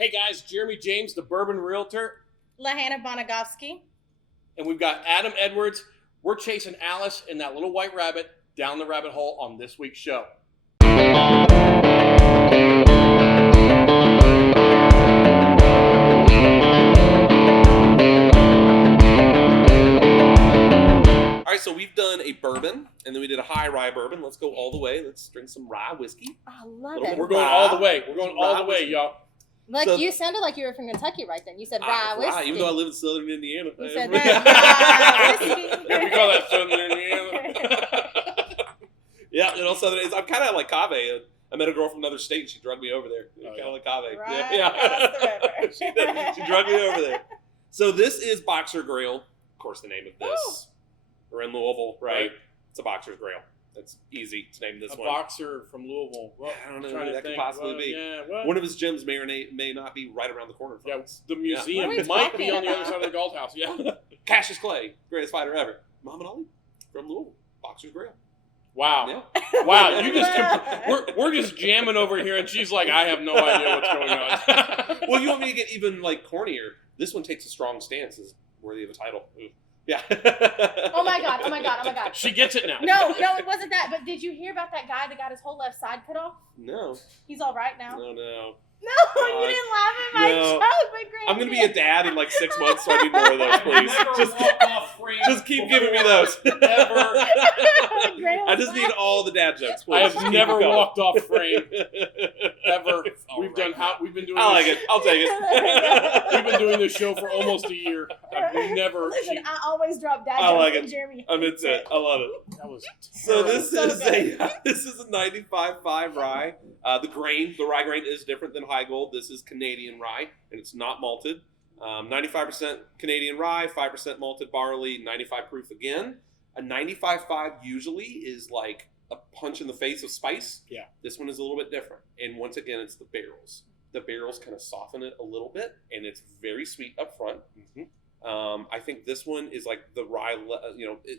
Hey guys, Jeremy James, the Bourbon Realtor. Lahannah Bonagovsky. And we've got Adam Edwards. We're chasing Alice and that little white rabbit down the rabbit hole on this week's show. All right, so we've done a bourbon, and then we did a high rye bourbon. Let's go all the way. Let's drink some rye whiskey. I love it. We're going all the way. We're going all the way, y'all. Like, so, you sounded like you were from Kentucky right then. You said rye whiskey. Even though I live in southern Indiana. You said that. Rye whiskey. Yeah, we call that southern Indiana. Yeah, you know, southern. I'm kind of like Cave. I met a girl from another state, and she drugged me over there. Kind of like Cave. Right Yeah. She drugged me over there. So this is Boxer Grail. Of course, the name of this. Ooh. We're in Louisville, right? It's a Boxer's Grail. It's easy to name this one. A boxer from Louisville. Well, I don't know who that could possibly be. Yeah, one of his gyms may not be right around the corner from us. The museum might be on the other side of the Gold House. Yeah. Cassius Clay, greatest fighter ever. Muhammad Ali from Louisville. Boxer's Grail. Wow. Yeah. Wow. We're just jamming over here, and she's like, I have no idea what's going on. Well, you want me to get even like cornier? This one takes a strong stance. Is worthy of a title. Ooh. Yeah. Oh my god. She gets it now. No, it wasn't that. But did you hear about that guy that got his whole left side cut off? No. He's all right now. No. No, you didn't laugh at my joke, my grandkid. I'm gonna be a dad in like 6 months, so I need more of those, please. Just keep giving me those. Never. I just need all the dad jokes, please. I have never walked off frame. Ever. We've been doing. I like it. I'll take it. We've been doing this show for almost a year. I've never. Listen, I always drop dad jokes. I like it. it. Jeremy. I'm into it. I love it. That was so this is a 95.5 rye. The rye grain is different than High Gold. This is Canadian rye, and it's not malted. 95% Canadian rye, 5% malted barley, 95 proof again. A 95.5 usually is like a punch in the face of spice. Yeah. This one is a little bit different. And once again, it's the barrels. The barrels kind of soften it a little bit, and it's very sweet up front. Mm-hmm. I think this one is like the rye,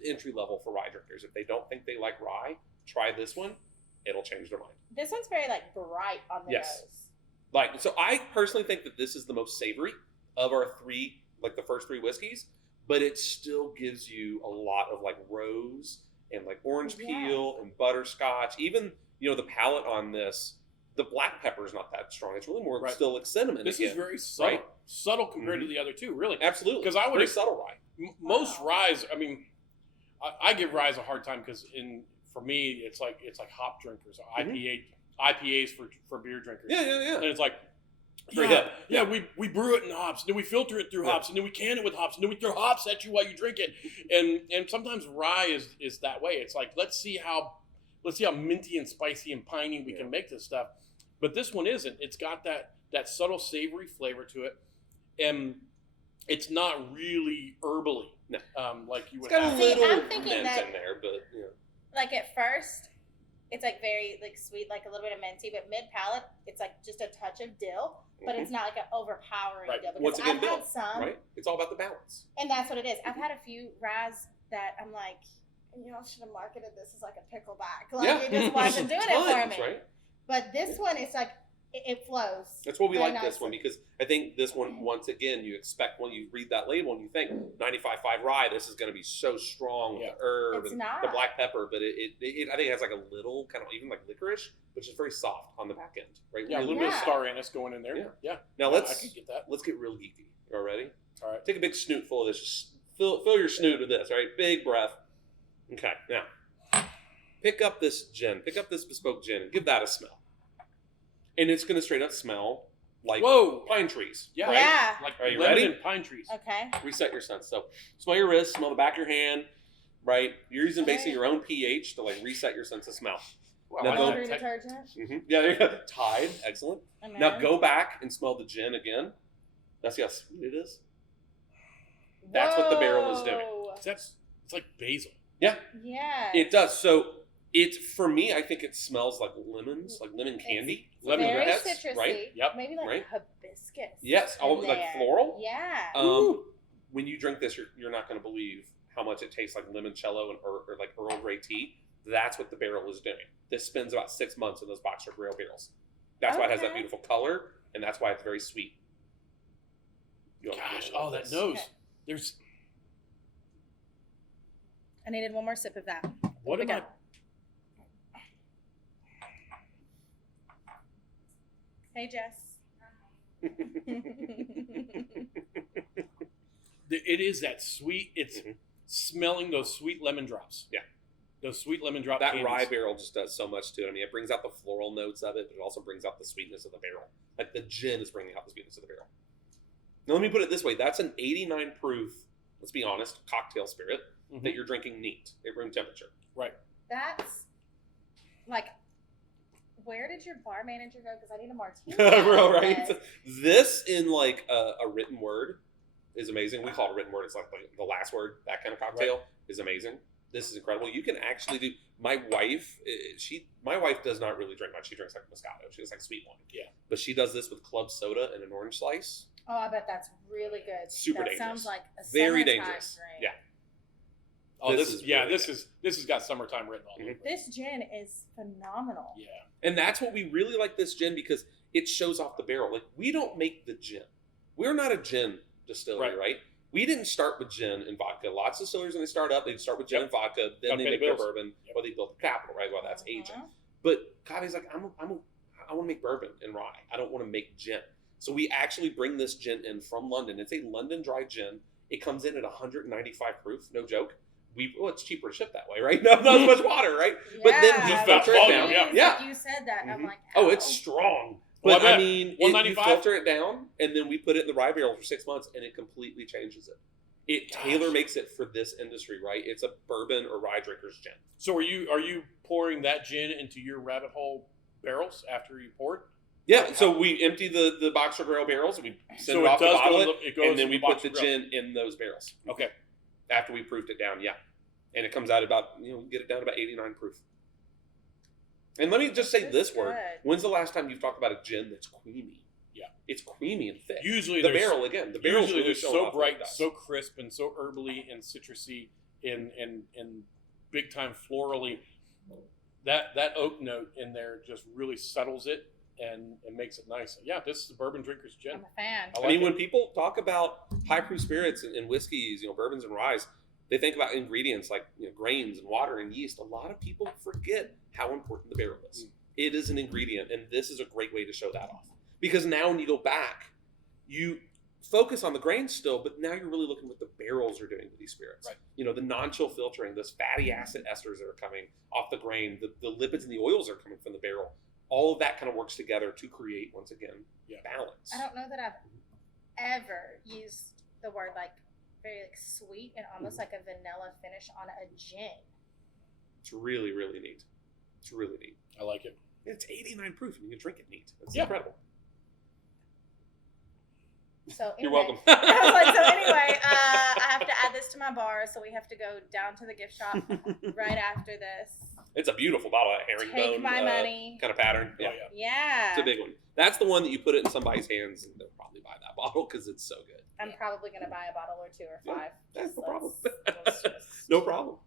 entry level for rye drinkers. If they don't think they like rye, try this one. It'll change their mind. This one's very like bright on the nose. So I personally think that this is the most savory of our three, like the first three whiskeys, but it still gives you a lot of like rose and like orange peel and butterscotch. Even, the palate on this, the black pepper is not that strong. It's really more still like cinnamon. This is very subtle. Right? Subtle compared to the other two, really. Absolutely. Because I would very subtle rye. Most ryes, I mean, I give ryes a hard time because for me, it's like hop drinkers, IPAs for beer drinkers. Yeah. And it's like, we brew it in hops, then we filter it through hops, and then we can it with hops, and then we throw hops at you while you drink it. And sometimes rye is that way. It's like, let's see how minty and spicy and piney we can make this stuff. But this one isn't. It's got that subtle savory flavor to it, and it's not really herbally. No. Like you would have. I'm thinking mint that in there, but like at first, it's like very like sweet, like a little bit of minty, but mid palate, it's like just a touch of dill, but it's not like an overpowering dill. Because once again, I've had some, right? It's all about the balance, and that's what it is. I've had a few ryes that I'm like, y'all should have marketed this as like a pickleback. Like it just wasn't doing it for me. Right? But this one, it's like it flows. That's what we like this one, because I think this one, once again, you expect when you read that label and you think 95.5 rye, this is going to be so strong with the herb and the black pepper, but it I think it has like a little kind of even like licorice, which is very soft on the back end, right? Yeah, a little bit of star anise going in there. Yeah. Now I could get that. Let's get real geeky. You all ready? All right. Take a big snootful of this. Just fill your snoot with this. All right, big breath. Okay, now pick up this gin. Pick up this bespoke gin and give that a smell. And it's going to straight up smell like pine trees. Yeah. Right? Yeah. Like are you lemon ready? And pine trees. Okay. Reset your sense. So smell your wrist, smell the back of your hand, right? You're using basically your own pH to like reset your sense of smell. Wow, now laundry detergent. Mm-hmm. Yeah, there you go. Tide. Excellent. Now go back and smell the gin again. Now see how sweet it is? That's what the barrel is doing. It's like basil. Yeah. Yeah. It does. So it's, for me, I think it smells like lemons, like lemon candy. Lemon very grass, citrusy. right? Yep. Maybe like hibiscus. Yes, all like floral. Yeah. When you drink this, you're not going to believe how much it tastes like limoncello or like Earl Grey tea. That's what the barrel is doing. This spends about 6 months in those Boxer Grail barrels. That's why it has that beautiful color and that's why it's very sweet. Gosh, oh, that nose. Okay. There's. I needed one more sip of that. What we am I? go. Hey, Jess. It is that sweet. It's smelling those sweet lemon drops. Yeah. Those sweet lemon drop That candies. rye barrel just does so much to it. I mean, it brings out the floral notes of it, but it also brings out the sweetness of the barrel. Like the gin is bringing out the sweetness of the barrel. Now, let me put it this way. That's an 89 proof, let's be honest, cocktail spirit that you're drinking neat at room temperature. Right. That's like, where did your bar manager go? Because I need a martini. Bro, right? This in like a written word is amazing. We call it a written word. It's like the last word. That kind of cocktail is amazing. This is incredible. You can actually do. My wife does not really drink much. She drinks like Moscato. She does like sweet wine. Yeah. But she does this with club soda and an orange slice. Oh, I bet that's really good. Super that dangerous. Sounds like a Very summertime dangerous. drink. Yeah. Oh, This has got summertime written all over it. This gin is phenomenal. Yeah. And that's what we really like this gin because it shows off the barrel. Like we don't make the gin. We're not a gin distillery, right? We didn't start with gin and vodka. Lots of distilleries when they start up, they start with gin and vodka, then Gotta they pay make the their bills. bourbon, or they build the capital, right? Well, that's Mhm. aging. But Kavi's like, I want to make bourbon and rye. I don't want to make gin. So we actually bring this gin in from London. It's a London dry gin. It comes in at 195 proof, no joke. It's cheaper to ship that way, right? Not as much water, right? But then we Yeah, filter it volume, down. yeah. Yeah. You said that. I'm Mhm. like, Oh, it's strong. Well, But I I bet. mean, you 195? filter it down, and then we put it in the rye barrel for 6 months, and it completely changes it. It Gosh. tailor makes it for this industry, right? It's a bourbon or rye drinker's gin. So are you pouring that gin into your rabbit hole barrels after you pour it? Yeah, so we empty the Boxer Grail barrels, and we send So it off to does bottle go it, in it goes and then in we the put Boxer the Grail. gin in those barrels. Okay. After we proofed it down, yeah. And it comes out about, get it down to about 89 proof. And let me just say That's this word. good. When's the last time you've talked about a gin that's creamy? Yeah. It's creamy and thick. Usually the there's barrel, again, the barrel's usually really they're showing so off what it bright, does. so crisp, and so herbally and citrusy and big time florally. That oak note in there just really settles it and makes it nice. Yeah, this is a bourbon drinker's gin. I'm a fan. I I like mean, it. when people talk about high proof spirits and whiskeys, bourbons and ryes, they think about ingredients like grains and water and yeast. A lot of people forget how important the barrel is. It is an ingredient, and this is a great way to show that off. Because now when you go back, you focus on the grains still, but now you're really looking what the barrels are doing to these spirits. Right. The non-chill filtering, those fatty acid esters that are coming off the grain, the lipids and the oils are coming from the barrel. All of that kind of works together to create, once again, balance. I don't know that I've ever used the word like very sweet and almost like a vanilla finish on a gin. It's really, really neat. It's really neat. I like it. It's 89 proof, and you can drink it neat. It's Yeah. incredible. So anyway, You're welcome. I was like, so anyway, I have to add this to my bar, so we have to go down to the gift shop right after this. It's a beautiful bottle of herringbone. Take my money. Kind of pattern. Oh, Yeah. yeah. Yeah. It's a big one. That's the one that you put it in somebody's hands, and they'll probably buy that bottle because it's so good. I'm probably going to buy a bottle or two or Yeah, five. that's no problem. Let's just- No problem.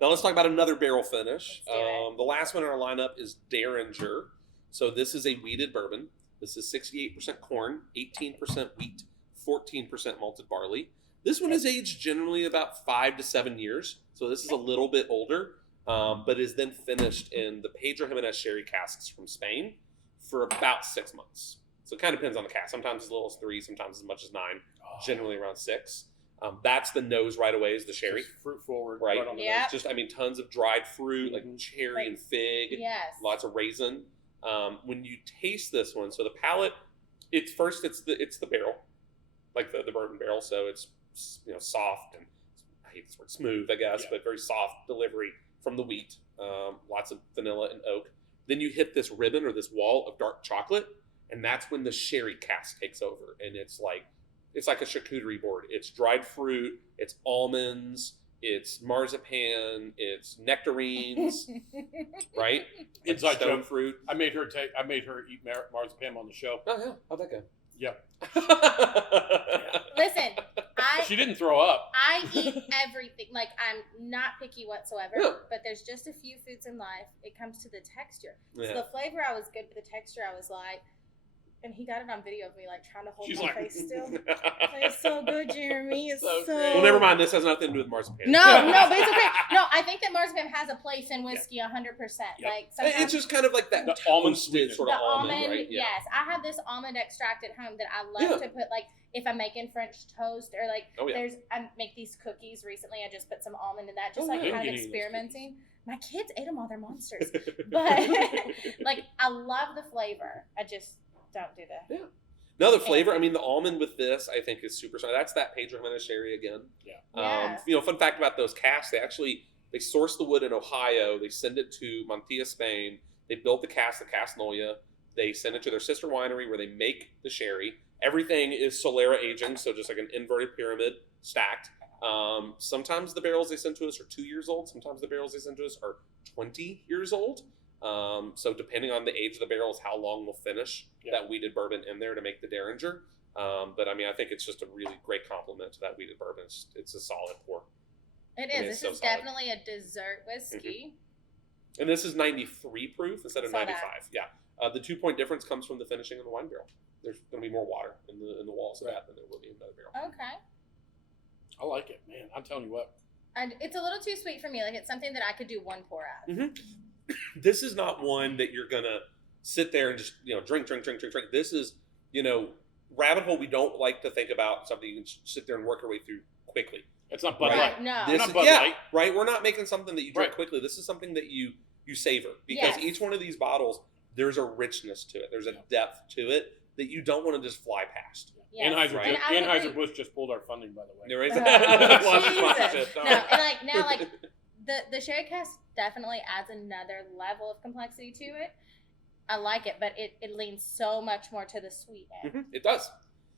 Now let's talk about another barrel finish. Let's do it. The last one in our lineup is Derringer. So this is a wheated bourbon. This is 68% corn, 18% wheat, 14% malted barley. This one is aged generally about 5 to 7 years. So this is a little bit older, but is then finished in the Pedro Jimenez sherry casks from Spain for about 6 months. So it kind of depends on the cask. Sometimes as little as 3, sometimes as much as 9, generally around 6. That's the nose right away is the sherry. Just fruit forward. Right. on the Yeah. nose. Just, tons of dried fruit, like cherry and fig, Yes. lots of raisin. When you taste this one, so the palate, it's the barrel, like the bourbon barrel. So it's, soft and I hate this word, smooth, I guess, but very soft delivery from the wheat. Lots of vanilla and oak. Then you hit this ribbon or this wall of dark chocolate, and that's when the sherry cask takes over, and it's like a charcuterie board. It's dried fruit, it's almonds, it's marzipan, it's nectarines, right? Inside stone joke. fruit. I made her eat marzipan on the show. Oh yeah, how'd that go? Yeah. Listen, She didn't throw up. I eat everything. Like, I'm not picky whatsoever, Yeah. but there's just a few foods in life. It comes to the texture. Yeah. So the flavor, I was good, but the texture, I was like, And he got it on video of me like trying to hold She's my like, face still. It's so good, Jeremy. It's So so. great. Well, never mind. This has nothing to do with marzipan. No, but it's okay. No, I think that marzipan has a place in whiskey 100%. Yep. Like sometimes It's just kind of like that The almond toasted sweetness. sort the of almond, right? Yeah. Yes, I have this almond extract at home that I love to put like if I'm making French toast or like I make these cookies recently. I just put some almond in that, just like kind of experimenting. My kids ate them all; they're monsters. But like I love the flavor. I just don't do that. Yeah. No, the flavor. I mean, the almond with this, I think, is super strong. That's that Pedro Jimenez sherry again. Yeah. Fun fact about those casks: they source the wood in Ohio. They send it to Montilla, Spain. They build the cask, the Casnolia. They send it to their sister winery where they make the sherry. Everything is Solera aging, so just like an inverted pyramid stacked. Sometimes the barrels they send to us are 2 years old. Sometimes the barrels they send to us are 20 years old. So depending on the age of the barrels, how long we'll finish that wheated bourbon in there to make the Derringer. But I mean, I think it's just a really great compliment to that wheated bourbon. It's a solid pour. It is. This is definitely a dessert whiskey. And this is 93 proof instead of 95. Yeah. The 2-point difference comes from the finishing of the wine barrel. There's going to be more water in the walls of that than there will be in the barrel. Okay. I like it, man. I'm telling you what. And it's a little too sweet for me. Like it's something that I could do one pour out. Mm-hmm. This is not one that you're going to sit there and just, drink. This is, rabbit hole we don't like to think about something you can sit there and work your way through quickly. It's not Bud Light. No. This not is, Bud Light. Right. We're not making something that you drink Right. quickly. This is something that you savor because each one of these bottles, there's a richness to it. There's a depth to it that you don't want to just fly past. Yes. Anheuser-Busch just pulled our funding, by the way. There is Jesus. No, and now the sherry cask definitely adds another level of complexity to it. I like it, but it leans so much more to the sweet end. Mm-hmm. It does.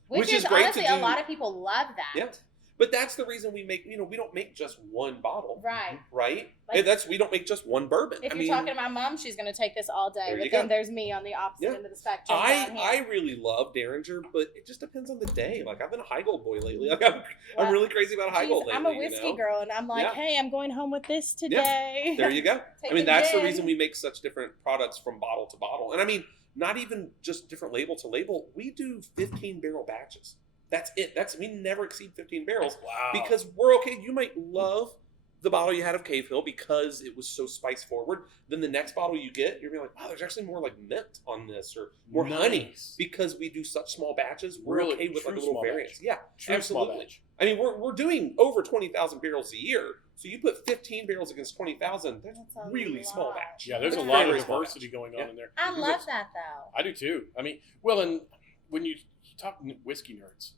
Which is great honestly, to do. a lot of people love that. Yeah. But that's the reason we make, we don't make just one bottle. Right. Right? Like, we don't make just one bourbon. If you're talking to my mom, she's going to take this all day. But then there's me on the opposite end of the spectrum. I really love Derringer, but it just depends on the day. Like, I've been a high gold boy lately. Like, I'm really crazy about high gold lately. I'm a whiskey girl, and I'm like, hey, I'm going home with this today. Yeah. There you go. I mean, that's the reason we make such different products from bottle to bottle. And I mean, not even just different label to label. We do 15 barrel batches. That's it. We never exceed 15 barrels. Wow. Because we're okay. You might love the bottle you had of Cave Hill because it was so spice forward. Then the next bottle you get, you're gonna be like, wow, there's actually more like mint on this or more honey. Because we do such small batches, we're okay with like a little variance. Yeah, absolutely. I mean, we're doing over 20,000 barrels a year. So you put 15 barrels against 20,000, that's a really small batch. Yeah, there's a lot of diversity going on in there. I love that though. I do too. I mean, well, and when you talk whiskey nerds,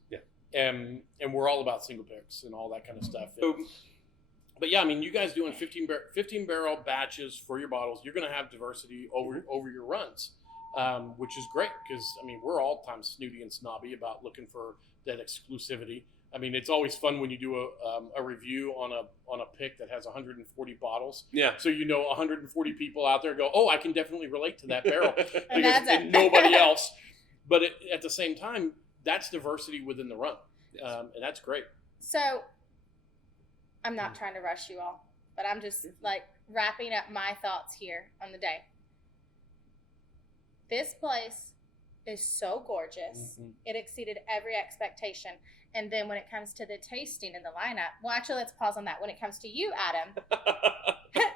and we're all about single picks and all that kind of stuff. But yeah, I mean, you guys doing 15 barrel batches for your bottles, you're going to have diversity over your runs, which is great because I mean we're all times snooty and snobby about looking for that exclusivity. I mean, it's always fun when you do a review on a pick that has 140 bottles. Yeah. So 140 people out there go, oh, I can definitely relate to that barrel and nobody else. But at the same time, that's diversity within the run, and that's great. So, I'm not trying to rush you all, but I'm just like wrapping up my thoughts here on the day. This place is so gorgeous. Mm-hmm. It exceeded every expectation. And then when it comes to the tasting and the lineup, well, actually, let's pause on that. When it comes to you, Adam,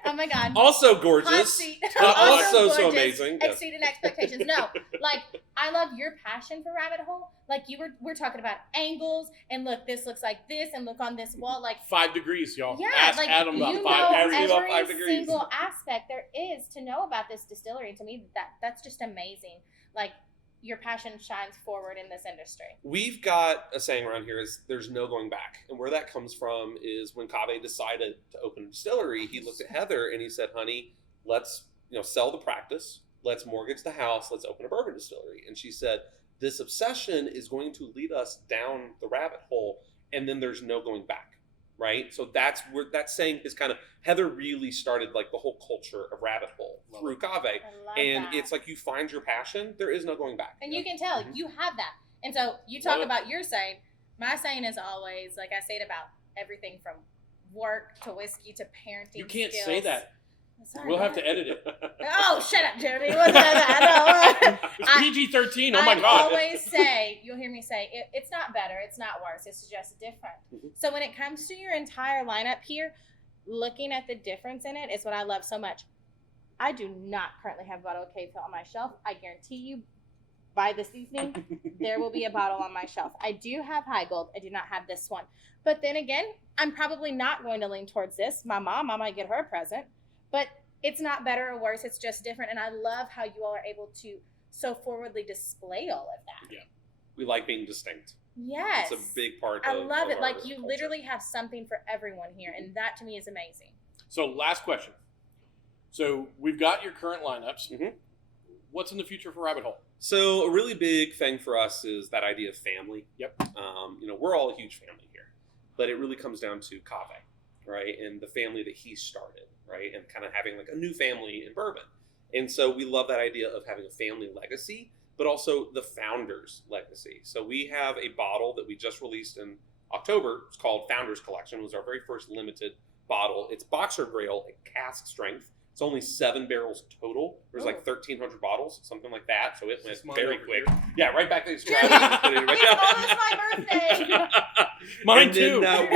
oh my God, also gorgeous, also so amazing, exceeding expectations. No, like I love your passion for Rabbit Hole. Like we're talking about angles and look, this looks like this, and look on this wall, like 5 degrees, y'all. Yeah, ask like Adam about you 5 know degrees. every single aspect there is to know about this distillery. And to me, that's just amazing. Like. Your passion shines forward in this industry. We've got a saying around here is there's no going back. And where that comes from is when Kaveh decided to open a distillery, he looked at Heather and he said, honey, let's sell the practice. Let's mortgage the house. Let's open a bourbon distillery. And she said, this obsession is going to lead us down the rabbit hole. And then there's no going back. Right? So that's where that saying is kind of, Heather really started like the whole culture of Rabbit Hole through Kaveh. And it's like you find your passion, there is no going back. And you can tell, you have that. And so you talk about your saying. My saying is always, like I say it about everything from work to whiskey to parenting. You can't skills. say that. Sorry, We'll have to edit it. Oh, shut up, Jeremy. What's that? It's PG-13. Oh, my God. I always say, you'll hear me say, it's not better. It's not worse. It's just different. Mm-hmm. So when it comes to your entire lineup here, looking at the difference in it is what I love so much. I do not currently have a bottle of Cave Hill on my shelf. I guarantee you, by this evening, there will be a bottle on my shelf. I do have High Gold. I do not have this one. But then again, I'm probably not going to lean towards this. My mom, I might get her a present. But it's not better or worse. It's just different. And I love how you all are able to so forwardly display all of that. Yeah. We like being distinct. Yes. It's a big part I of love it. our Like, you culture. literally have something for everyone here. And that, to me, is amazing. So, last question. So, we've got your current lineups. Mhm. What's in the future for Rabbit Hole? So a really big thing for us is that idea of family. Yep. We're all a huge family here, but it really comes down to Cave, right? And the family that he started, right? And kind of having like a new family in bourbon. And so we love that idea of having a family legacy, but also the founder's legacy. So we have a bottle that we just released in October. It's called Founder's Collection. It was our very first limited bottle. It's Boxer Grail at cask strength. It's only 7 barrels total. There's like 1,300 bottles, something like that. So it went very quick. Yeah, right back there. It's almost my birthday. Mine and too. Then,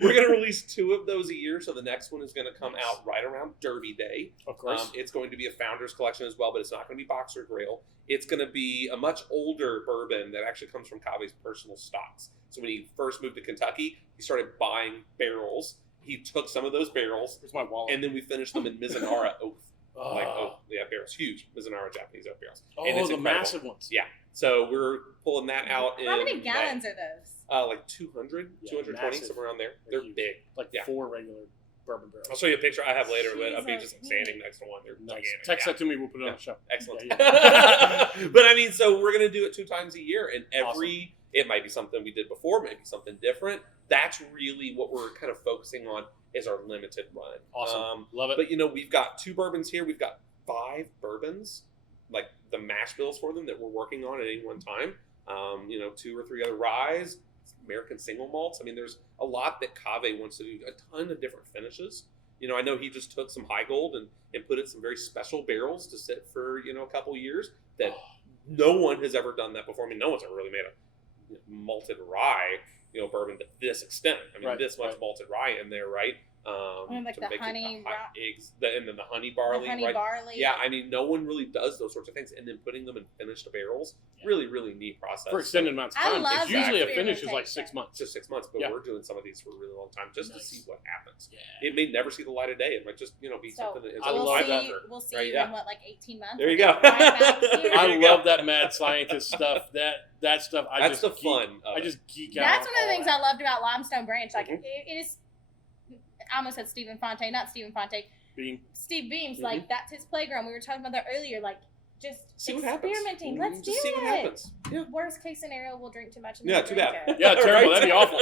we're gonna release 2 of those a year. So the next one is gonna come out right around Derby Day. Of course. It's going to be a Founder's Collection as well, but it's not going to be Boxer Grail. It's going to be a much older bourbon that actually comes from Cave's personal stocks. So when he first moved to Kentucky, he started buying barrels. He took some of those barrels, Where's my wallet? and then we finished them in Mizunara oak. Oh. Barrels, huge Mizunara Japanese oak barrels. Oh, and it's the incredible. massive ones. Yeah. So we're pulling that out. How many gallons are those? Like 200, Yeah, 220, massive. somewhere around there. They're They're huge. big. Like 4 regular bourbon barrels. I'll show you a picture I have later of me Jesus. just standing next to one. They're Nice. gigantic. Text Yeah. that to me. We'll put it on the show. Excellent. Yeah, But I mean, so we're going to do it 2 times a year, and it might be something we did before, maybe something different. That's really what we're kind of focusing on is our limited run. Awesome. Love it. But we've got 2 bourbons here. We've got 5 bourbons, like the mash bills for them that we're working on at any one time. 2 or 3 other ryes, American single malts. I mean, there's a lot that Cave wants to do, a ton of different finishes. I know he just took some High Gold and put it in some very special barrels to sit for, a couple years that no one has ever done that before. I mean, no one's ever really made a malted rye, bourbon to this extent. I mean, Right, this much right. malted rye in there, right? Like to the make it honey eggs, and then the honey barley, the honey right? barley. Yeah, I mean, no one really does those sorts of things, and then putting them in finished barrels, Yeah. really, really neat process. For extended amounts of I time. love It's usually a that finish is like experimentation. 6 months. It's just 6 months, but Yeah. we're doing some of these for a really long time just to Nice. see what happens. Yeah. It may never see the light of day. It might just, be So something that is I a we'll love live see. effort. We'll see Right, you yeah. in 18 months. There you go. Right back here. There I you go. love that mad scientist stuff. That stuff. That's the fun of I it. just geek out. That's one of the all things that. I loved about Limestone Branch. Like Mhm. it is. I almost said Stephen Fonte, not Stephen Fonte. Being Steve Beams. Mhm. Like that's his playground. We were talking about that earlier. Like just See what happens. experimenting. Let's do Just see it. what happens. Yeah. Worst case scenario, we'll drink too much. And Yeah, then too drink bad. it. Yeah, terrible. Right? That'd be awful.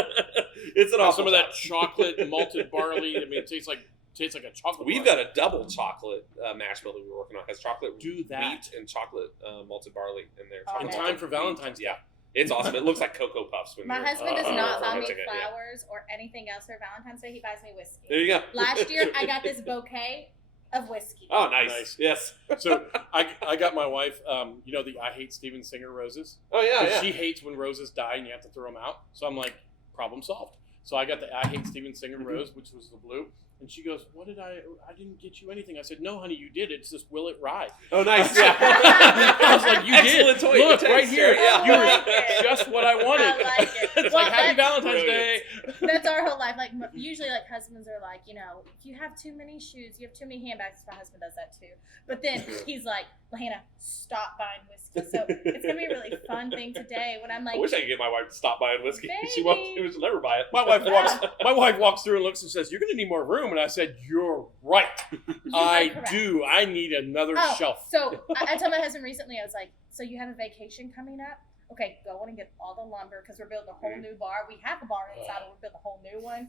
It's an Have awful some of that time. chocolate malted barley. I mean, it tastes like a chocolate. We've bar. got a double chocolate mash bill that we're working on. It has chocolate Do that. wheat and chocolate malted barley in there. Oh, Chocolate in okay. time for Valentine's Day. Yeah, it's awesome. It looks like Cocoa Puffs. When My you're, husband does not buy me fermenting it, yeah. flowers or anything else for Valentine's Day. He buys me whiskey. There you go. Last year, I got this bouquet of whiskey. Oh, nice. Nice. Yes. So I got my wife, the I Hate Steven Singer roses. Oh, yeah, 'Cause yeah. She hates when roses die and you have to throw them out. So I'm like, problem solved. So I got the I Hate Steven Singer Mhm. rose, which was the blue. And she goes, I didn't get you anything. I said, no, honey, you did. It's this Willet Rye. Oh, nice. Yeah. I was like, you Excellent did. toy Look, taste right here. there, yeah. You I were like it. just what I wanted. I like it. It's Well, like, happy that's Valentine's Day. That's our whole life. Like usually, like husbands are like, if you have too many shoes, you have too many handbags. My husband does that too. But then he's like, Lahannah, stop buying whiskey. So it's gonna be a really fun thing today. When I'm like, I wish I could get my wife to stop buying whiskey. She Baby. she'll never buy it. My wife walks through and looks and says, you're going to need more room. And I said, you're right. I correct. do. I need another shelf. So I told my husband recently, I was like, so you have a vacation coming up? Okay, go on and get all the lumber because we're building a whole new bar. We have a bar inside, but we're building a whole new one.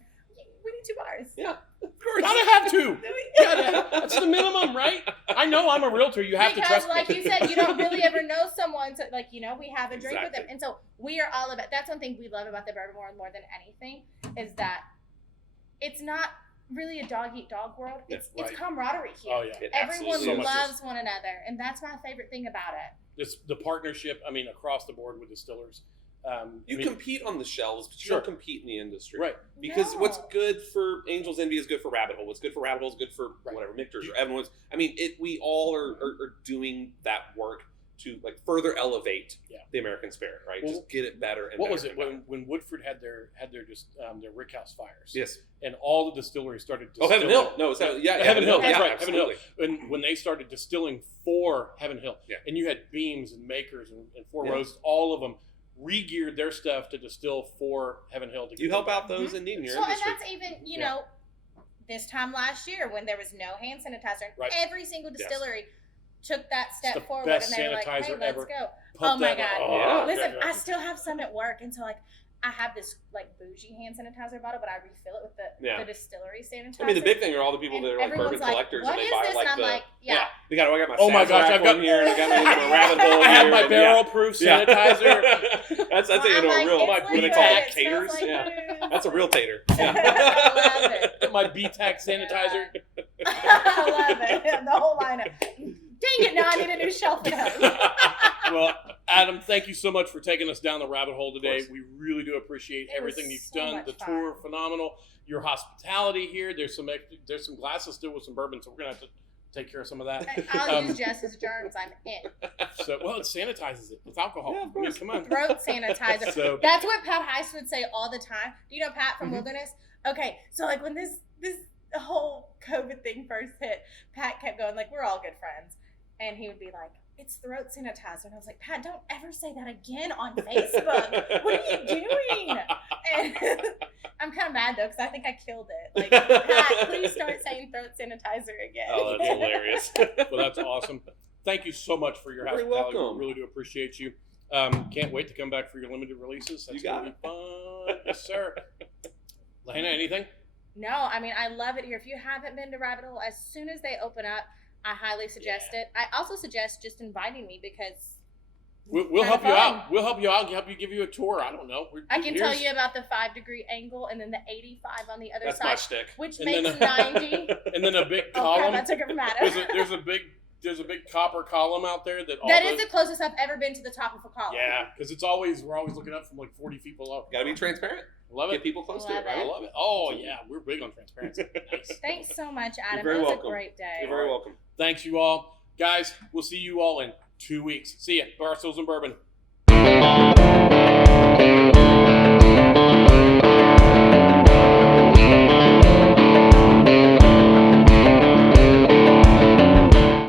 We need 2 bars. Yeah, of course. Gotta have two. That's the minimum, right? I know I'm a realtor. You have to Because, trust like me. you said, you don't really ever know someone. To, we have a drink with Exactly. them. And so we are all about, that's one thing we love about the bourbon more than anything is that it's not really a dog-eat-dog world. It's right. camaraderie here. Oh, yeah. Everyone so loves one another, and that's my favorite thing about it. The partnership, I mean, across the board with distillers. You compete on the shelves, but you don't compete in the industry. Right. Because what's good for Angel's Envy is good for Rabbit Hole. What's good for Rabbit Hole is good for whatever, Michter's or Evan's. I mean, we all are doing that work to like further elevate the American spirit, right? Well, just get it better and what better. Was it when Woodford had their rickhouse fires? Yes. And all the distilleries started distilling. Heaven Hill. No, it's Heaven Hill. That's right. Absolutely. Heaven Hill. When they started distilling for Heaven Hill, and you had Beams and Makers and Four Roses, all of them re-geared their stuff to distill for Heaven Hill. You help out those in need in your industry. And that's even, you know, this time last year when there was no hand sanitizer, every single distillery took that step forward, and they were like, "Hey, let's go!" Oh my God! Listen, I still have some at work, and so like I have this like bougie hand sanitizer bottle, but I refill it with the distillery sanitizer. I mean, the big thing are all the people that are like bourbon collectors, what and they is buy this? like and I'm like, I got my oh my gosh, I've got one here, and I got my Rabbit Hole. I have my barrel-proof sanitizer. That's a real when they call it taters. That's a real tater. I love it. My BTAC sanitizer. I love it. The whole lineup. Dang it! Now I need a new shelf at home. Well, Adam, thank you so much for taking us down the rabbit hole today. We really do appreciate everything you've done. The tour, phenomenal. Your hospitality here. There's some glasses still with some bourbon, so we're gonna have to take care of some of that. I'll use Jess's germs. I'm in. So, well, it sanitizes it. It's alcohol. Yeah, of course. I mean, come on. Throat sanitizer. So, that's what Pat Heiss would say all the time. Do you know Pat from Wilderness? Okay, so like when this whole COVID thing first hit, Pat kept going like, "We're all good friends," and he would be like, "It's throat sanitizer," and I was like, "Pat, don't ever say that again on Facebook. What are you doing?" And I'm kind of mad though because I think I killed it. Like, Pat, please start saying throat sanitizer again. Oh, that's hilarious. Well, that's awesome. Thank you so much for your hospitality. You're welcome. We really do appreciate you. Can't wait to come back for your limited releases. That's going to be fun. Yes, sir. Lahannah, anything? No, I mean, I love it here. If you haven't been to Rabbit Hole, as soon as they open up, I highly suggest it. I also suggest just inviting me because we'll help you out. We'll help you out. Help you give you a tour. I don't know. I can tell you about the 5-degree angle and then the 85 on the other side. That's my shtick. Which makes 90. And then a big column. That took it from Adam. There's a big copper column out there that is the closest I've ever been to the top of a column. Yeah, because we're always looking up from like 40 feet below. Got to be transparent. Love it. Get people close to it, right? I love it. Oh yeah, we're big on transparency. Nice. Thanks so much, Adam. You're very welcome. It was a great day. You're very welcome. Thanks you all. Guys, we'll see you all in 2 weeks. See ya. Barstools and Bourbon.